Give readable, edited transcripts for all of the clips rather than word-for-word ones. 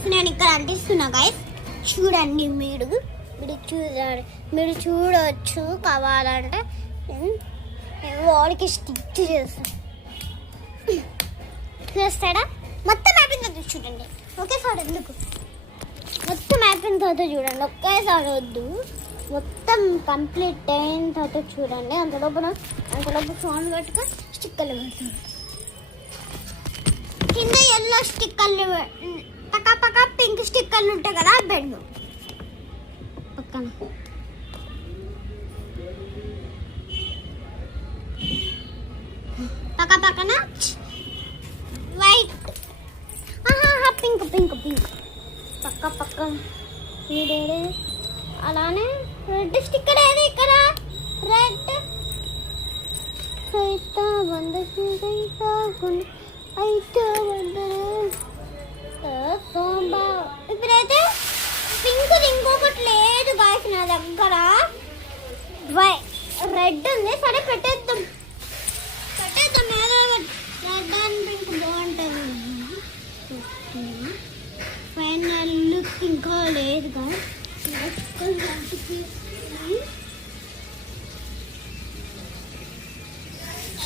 Guys నేను ఇక్కడ అంటిస్తున్నా guys. చూడండి మీరు చూడవచ్చు. కావాలంటే వాడికి స్టిక్ చేస్తాడా. మొత్తం అయిపోయిన తర్వాత చూడండి. ఒకేసారి ఎందుకు, మొత్తం అయిపోయిన తర్వాత చూడండి. ఒకేసారి వద్దు, మొత్తం కంప్లీట్ అయిన తర్వాత చూడండి. అంతలోపు ఫోన్ పెట్టుకొని స్టిక్కర్లు పెడతాను. కింద ఎల్లో స్టిక్కర్లు, పక్క పింక్ స్టిక్కర్లు ఉంటాయి కదా బెడ్ పక్కన. పక్కన వైట్, పింక్ పక్క ఇదేదే. అలానే రెడ్ స్టిక్కర్ ఏది ఇక్కడ, రెడ్ అయితే ఇప్పుడైతే పింక్ ఇంకొకటి లేదు గాయస్ నా దగ్గర. రెడ్ ఉంది, సరే పెట్టేద్దాం ఏదో రెడ్ అండ్ పింక్ బాగుంటుంది. ఫైనల్ లుక్ ఇంకా లేదు గాయస్.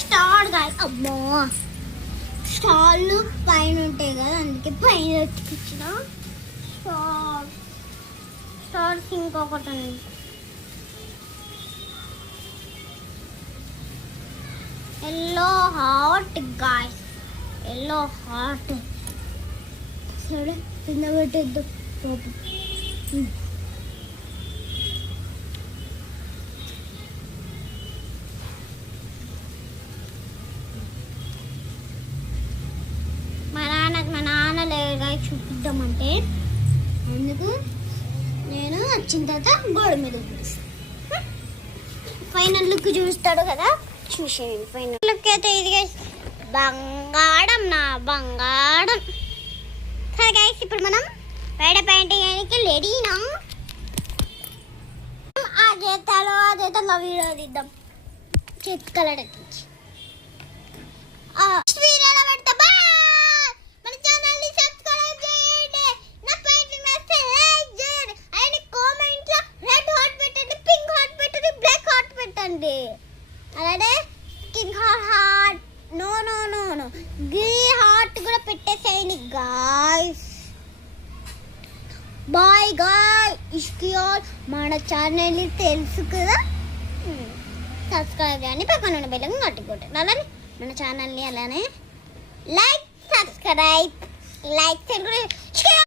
స్టార్ గాయస్, అమ్మో స్టార్లు పైన ఉంటాయి కదా, అందుకే పైన వచ్చిన స్టార్స్ ఇంకొకటి ఉంది. Yellow heart guys, yellow heart. సరే కింద పెట్టేద్దాం. మా నాన్న లేదుగా చూపిద్దామంటే, అందుకు నేను వచ్చిన తర్వాత గోడ మీద చూపిస్తాను. ఫైనల్ లుక్ చూస్తాడు కదా, చూసేయండి. ఫైనల్ లుక్ అయితే ఇది బంగారం, నా బంగారం. సరే గైస్, ఇప్పుడు మనం బయట పెయింటింగ్ అనేది రెడీనా? అదే తలో వీడియో తీద్దాం. చేతి కలర్ ఎక్కించి అలానే skin heart, no green heart కూడా పెట్టేసేయండి గాయ్స్. బాయ్ ఇష్కి మన ఛానల్ని తెలుసు కదా, సబ్స్క్రైబ్ చేయండి. పక్కన ఉన్న బెల్ కొట్టుకోండి. అలానే మన ఛానల్ని అలానే లైక్ సబ్స్క్రైబ్